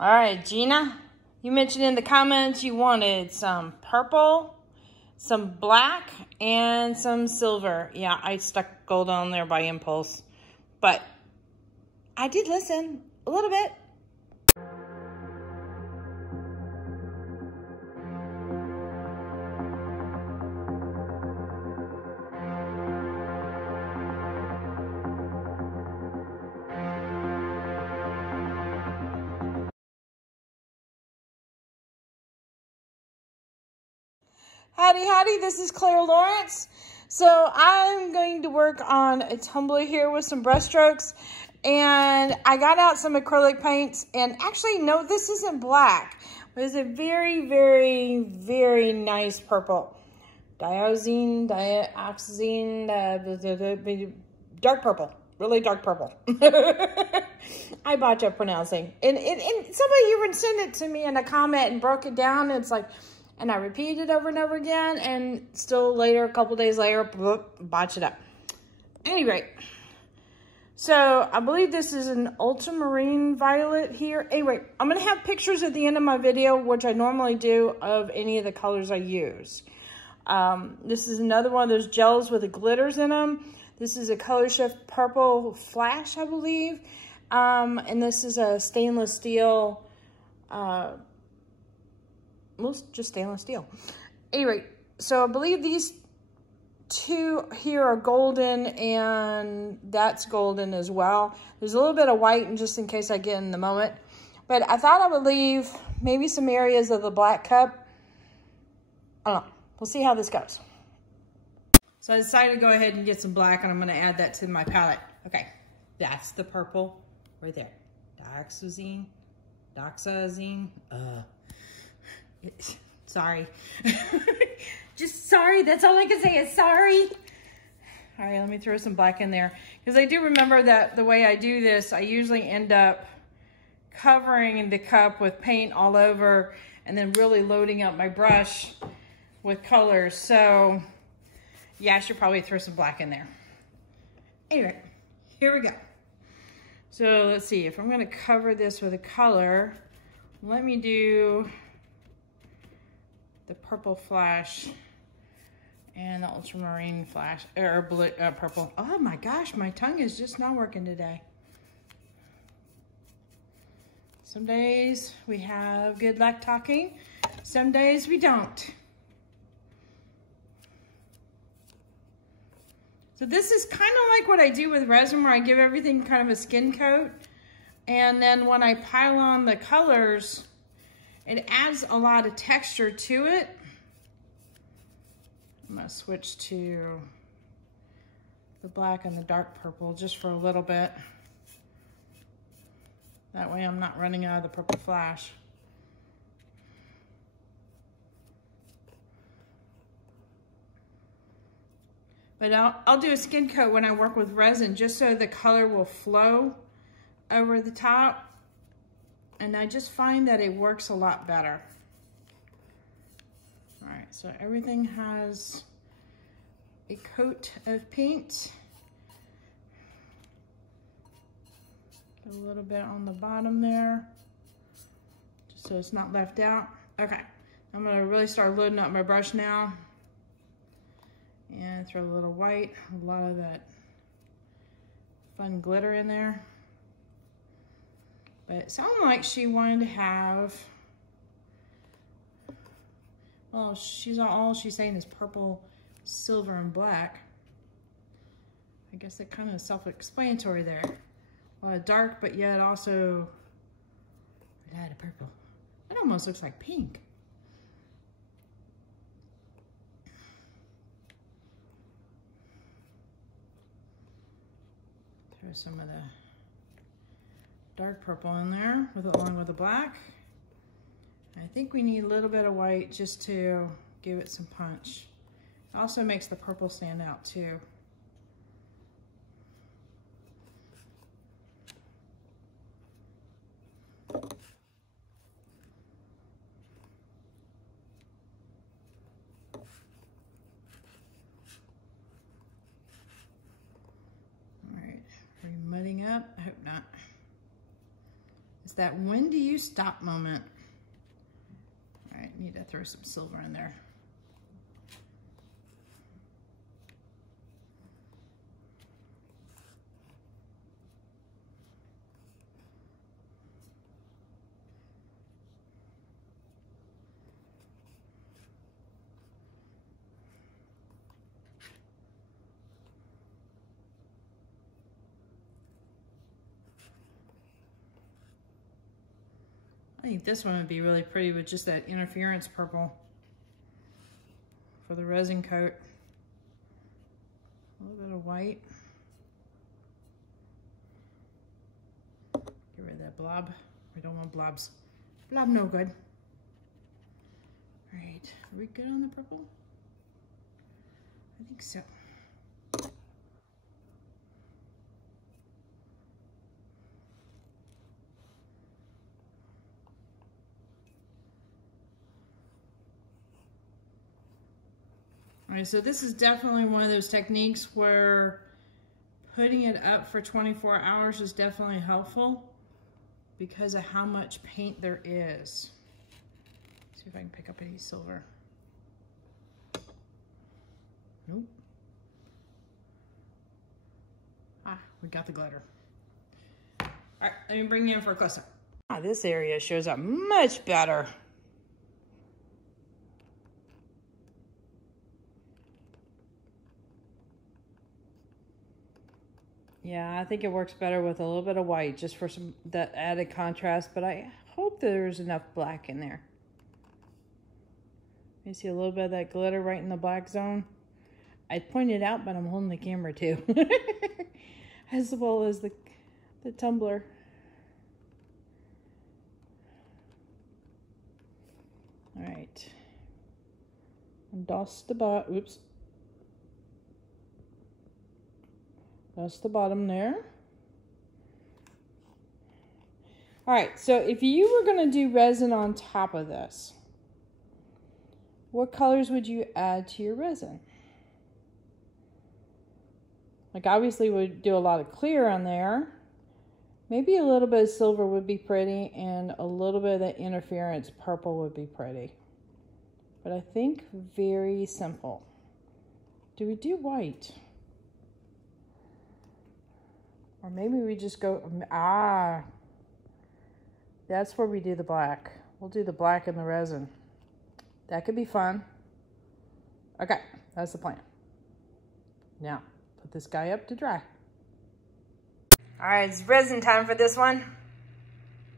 All right, Gina, you mentioned in the comments you wanted some purple, some black, and some silver. Yeah, I stuck gold on there by impulse, but I did listen a little bit. Howdy, howdy, this is Clara Lawrence. So I'm going to work on a tumbler here with some brush strokes, and I got out some acrylic paints, and actually, no, this isn't black. It's a very, very, very nice purple. Dioxazine, dark purple, really dark purple. I botched pronouncing. And somebody even sent it to me in a comment and broke it down, and it's like, and I repeated it over and over again, and still later, a couple days later, botch it up. Anyway, so I believe this is an ultramarine violet here. Anyway, I'm gonna have pictures at the end of my video, which I normally do, of any of the colors I use. This is another one of those gels with the glitters in them. This is a Color Shift Purple Flash, I believe. And this is a stainless steel, just stainless steel. Anyway, so I believe these two here are golden, and that's golden as well. There's a little bit of white, and just in case I get in the moment. But I thought I would leave maybe some areas of the black cup. I don't know. We'll see how this goes. So I decided to go ahead and get some black, and I'm going to add that to my palette. Okay, that's the purple right there. Dioxazine. Sorry. Just sorry. That's all I can say is sorry. All right, let me throw some black in there. Because I do remember that the way I do this, I usually end up covering the cup with paint all over and then really loading up my brush with colors. So yeah, I should probably throw some black in there. Anyway, here we go. So let's see, if I'm gonna cover this with a color, let me do the purple flash and the ultramarine flash, or blue, purple. Oh my gosh, my tongue is just not working today. Some days we have good luck talking, some days we don't. So this is kind of like what I do with resin, where I give everything kind of a skin coat. And then when I pile on the colors, it adds a lot of texture to it. I'm gonna switch to the black and the dark purple just for a little bit. That way I'm not running out of the purple flash. But I'll do a skin coat when I work with resin, just so the color will flow over the top. And I just find that it works a lot better. All right, so everything has a coat of paint. A little bit on the bottom there, just so it's not left out. Okay, I'm gonna really start loading up my brush now. And throw a little white, a lot of that fun glitter in there. But it sounded like she wanted to have, well, all she's saying is purple, silver, and black. I guess that kind of self-explanatory there. Dark, but yet also a lot of purple. That almost looks like pink. Throw some of the dark purple in there along with the black. I think we need a little bit of white just to give it some punch. It also makes the purple stand out too. that when do you stop moment. All right, need to throw some silver in there. I think this one would be really pretty with just that interference purple for the resin coat. A little bit of white. Get rid of that blob. We don't want blobs. Blob no good. All right, are we good on the purple? I think so. All right, so this is definitely one of those techniques where putting it up for 24 hours is definitely helpful because of how much paint there is. See if I can pick up any silver. Nope. Ah, we got the glitter. All right, let me bring you in for a close-up. Ah, this area shows up much better. Yeah, I think it works better with a little bit of white just for some that added contrast, but I hope there's enough black in there. You see a little bit of that glitter right in the black zone. I pointed out, but I'm holding the camera too. As well as the tumbler. All right. Dust the bottom, oops. That's the bottom there. All right, so if you were gonna do resin on top of this, what colors would you add to your resin? Like obviously we'd do a lot of clear on there. Maybe a little bit of silver would be pretty and a little bit of the interference purple would be pretty. But I think very simple. Do we do white? Or maybe we just go, that's where we do the black. We'll do the black in the resin. That could be fun. Okay, that's the plan. Now, put this guy up to dry. All right, it's resin time for this one.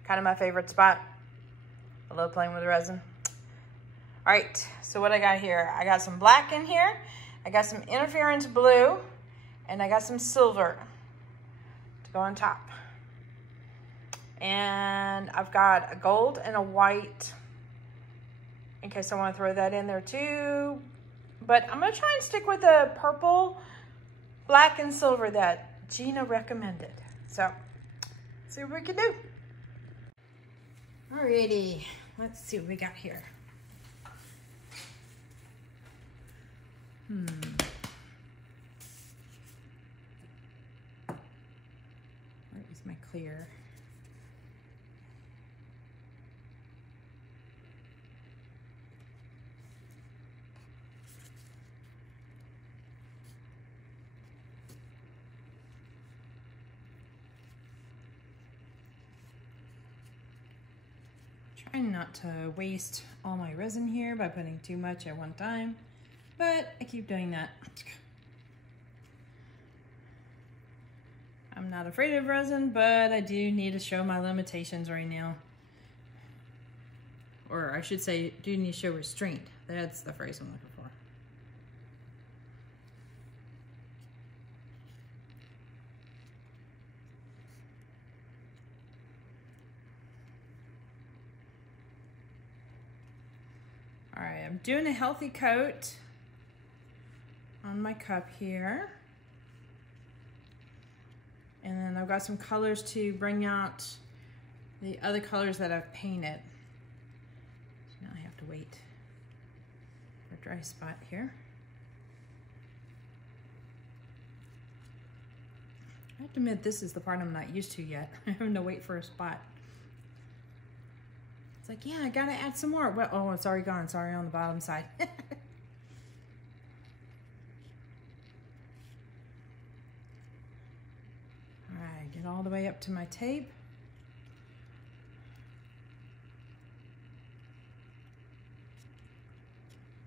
Kind of my favorite spot. I love playing with resin. All right, so what I got here? I got some black in here. I got some interference blue, and I got some silver to go on top. And I've got a gold and a white in case I want to throw that in there too. But I'm going to try and stick with the purple, black, and silver that Gina recommended. So, see what we can do. Alrighty, let's see what we got here. Where is my clear? Trying not to waste all my resin here by putting too much at one time, but I keep doing that. I'm not afraid of resin, but I do need to show my limitations right now. Or I should say, do need to show restraint. That's the phrase I'm looking for. All right, I'm doing a healthy coat on my cup here. And then I've got some colors to bring out the other colors that I've painted. So now I have to wait for a dry spot here. I have to admit, this is the part I'm not used to yet. I'm having to wait for a spot. like, yeah, I gotta add some more. Well, oh, it's already gone. Sorry, on the bottom side. All right, get all the way up to my tape.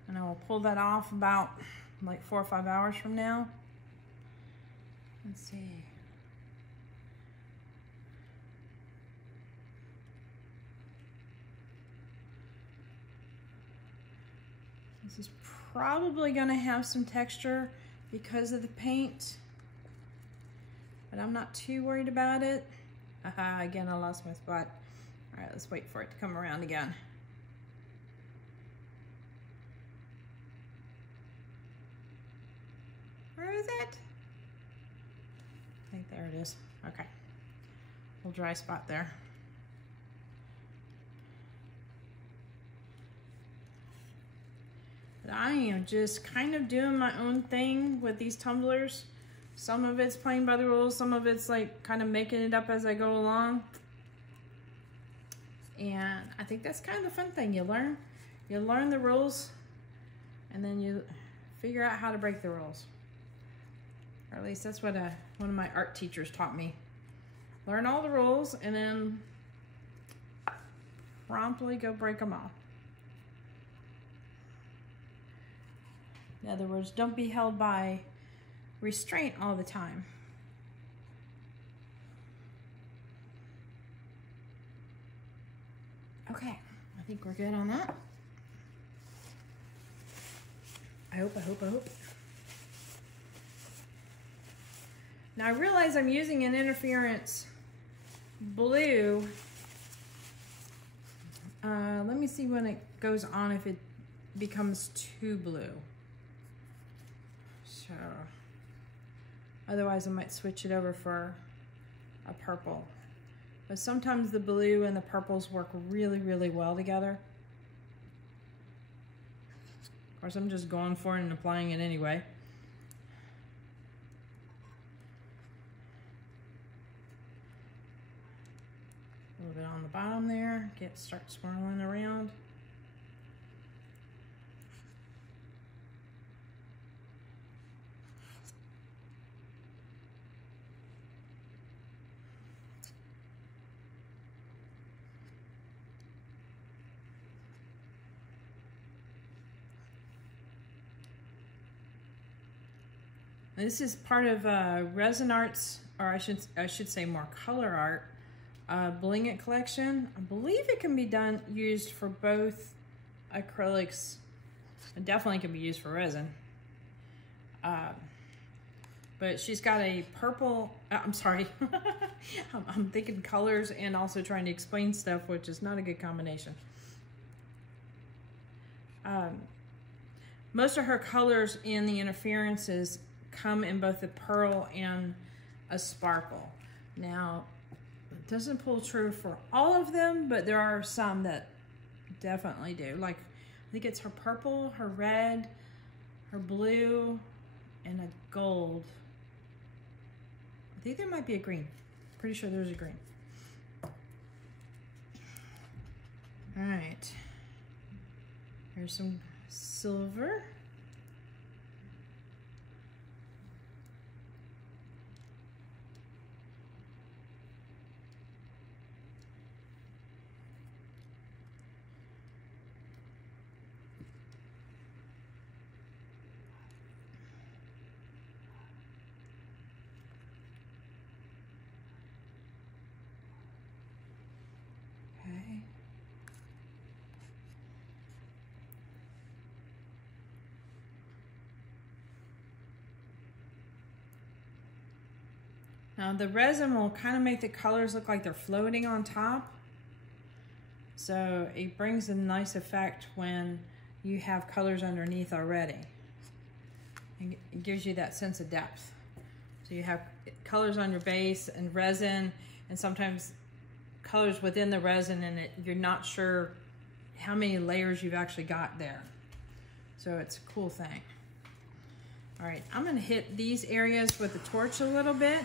And I will pull that off about like 4 or 5 hours from now. Let's see. This is probably going to have some texture because of the paint, but I'm not too worried about it. Again, I lost my spot. All right, let's wait for it to come around again. Where is it? I think there it is. Okay, little dry spot there. But I am just kind of doing my own thing with these tumblers. Some of it's playing by the rules, some of it's like kind of making it up as I go along. And I think that's kind of the fun thing. You learn the rules, and then you figure out how to break the rules. Or at least that's what one of my art teachers taught me. Learn all the rules and then promptly go break them all. In other words, don't be held by restraint all the time. Okay, I think we're good on that. I hope. Now I realize I'm using an interference blue. Let me see when it goes on if it becomes too blue. So, otherwise I might switch it over for a purple. But sometimes the blue and the purples work really, really well together. Of course, I'm just going for it and applying it anyway. A little bit on the bottom there, start swirling around. This is part of Resin Art's, or I should say more Color Art, Bling It collection. I believe it can be used for both acrylics. It definitely can be used for resin. But she's got a purple, I'm sorry, I'm thinking colors and also trying to explain stuff, which is not a good combination. Most of her colors in the interferences come in both a pearl and a sparkle. Now, it doesn't pull true for all of them, but there are some that definitely do. Like, I think it's her purple, her red, her blue, and a gold. I think there might be a green. Pretty sure there's a green. All right. Here's some silver. Now the resin will kind of make the colors look like they're floating on top. So it brings a nice effect when you have colors underneath already. It gives you that sense of depth. So you have colors on your base and resin, and sometimes colors within the resin, and you're not sure how many layers you've actually got there. So it's a cool thing. All right, I'm gonna hit these areas with the torch a little bit,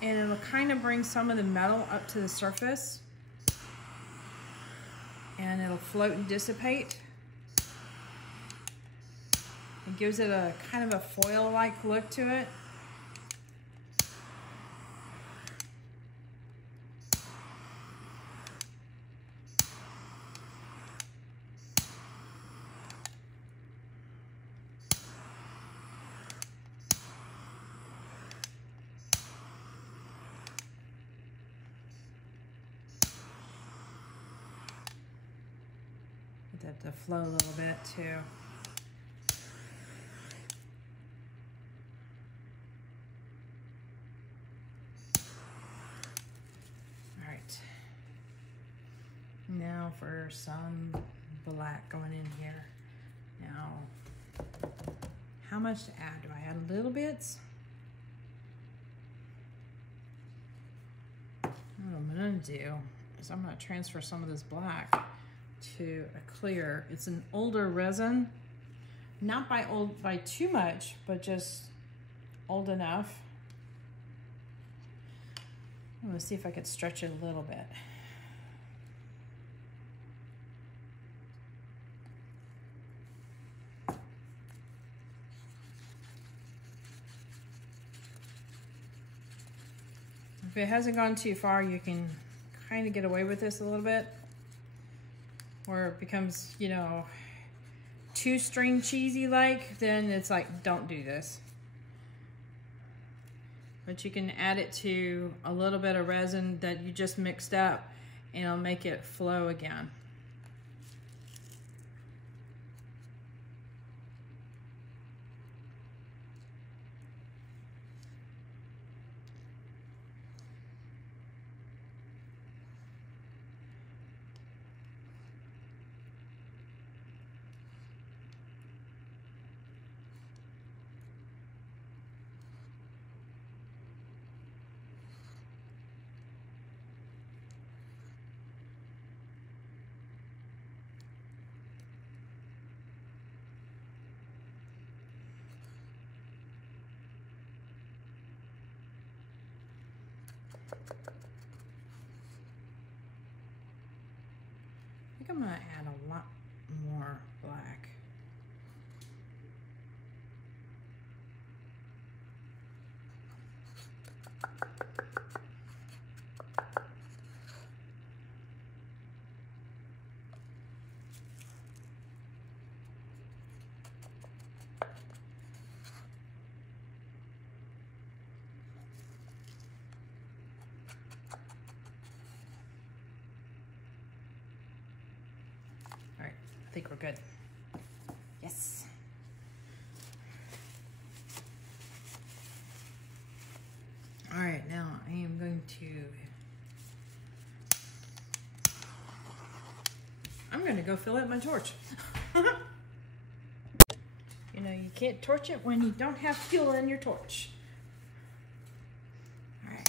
and it'll kind of bring some of the metal up to the surface. and it'll float and dissipate. It gives it a kind of a foil-like look to it. Get that to flow a little bit too. Now for some black going in here. Now, how much to add? Do I add little bits? What I'm gonna do is I'm gonna transfer some of this black to a clear. It's an older resin, not by too much, but just old enough. I'm gonna see if I could stretch it a little bit. If it hasn't gone too far, you can kind of get away with this a little bit. Where it becomes, you know, too string cheesy like, then it's like, don't do this. But you can add it to a little bit of resin that you just mixed up and it'll make it flow again. I think I'm gonna add a lot more black. I think we're good. Yes. All right, now I am going to go fill up my torch. You know, you can't torch it when you don't have fuel in your torch. All right.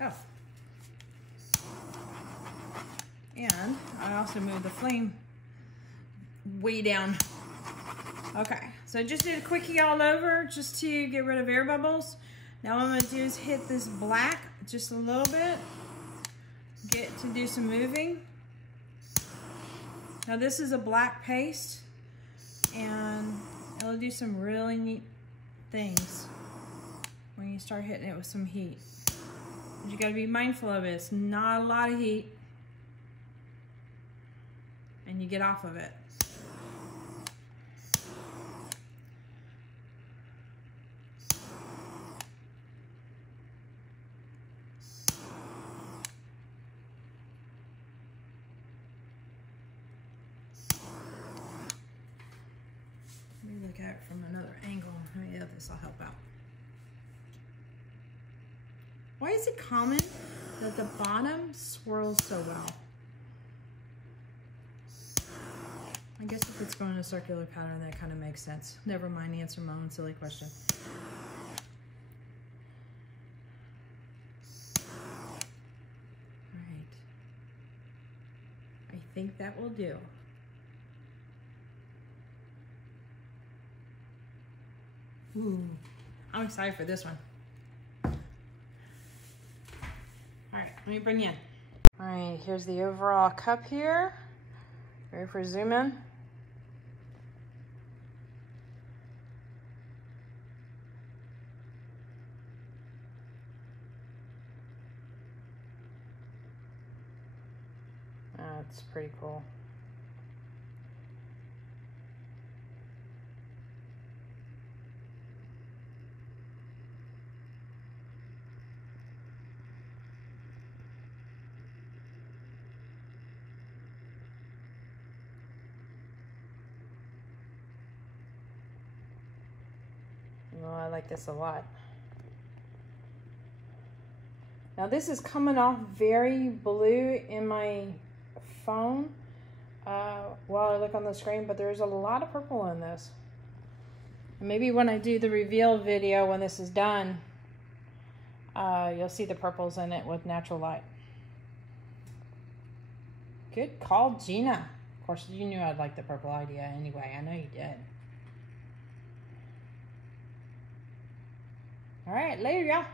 Oh. And I also moved the flame way down. Okay, so I just did a quickie all over just to get rid of air bubbles. Now what I'm gonna do is hit this black just a little bit. Get to do some moving. Now this is a black paste and it'll do some really neat things when you start hitting it with some heat. But you gotta be mindful of it. It's not a lot of heat. And you get off of it. Let me look at it from another angle. Yeah, this will help out. Why is it common that the bottom swirls so well? I guess if it's going in a circular pattern, that kind of makes sense. Never mind, answer my own silly question. think that will do. Ooh, I'm excited for this one. All right, let me bring you in. All right, here's the overall cup here. Ready for zoom in? That's pretty cool. Oh, I like this a lot. Now this is coming off very blue in my phone while I look on the screen, but there's a lot of purple in this. And maybe when I do the reveal video, when this is done, you'll see the purples in it with natural light. Good call, Gina. Of course, you knew I'd like the purple idea anyway. I know you did. All right, later, y'all.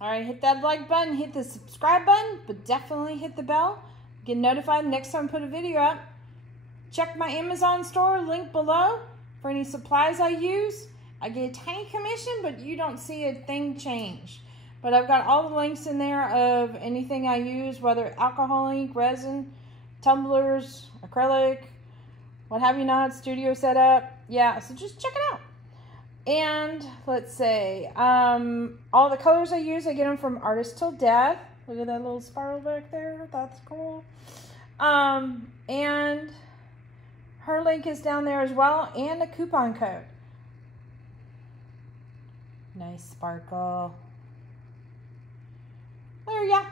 All right, hit that like button, hit the subscribe button, but definitely hit the bell. Get notified next time I put a video up. Check my Amazon store, link below, for any supplies I use. I get a tiny commission, but you don't see a thing change. But I've got all the links in there of anything I use, whether alcohol ink, resin, tumblers, acrylic, what have you not, studio setup. Yeah, so just check it out. And let's say, all the colors I use, I get them from Artist Till Death. Look at that little spiral back there. That's cool. And her link is down there as well, and a coupon code. Nice sparkle. There you go.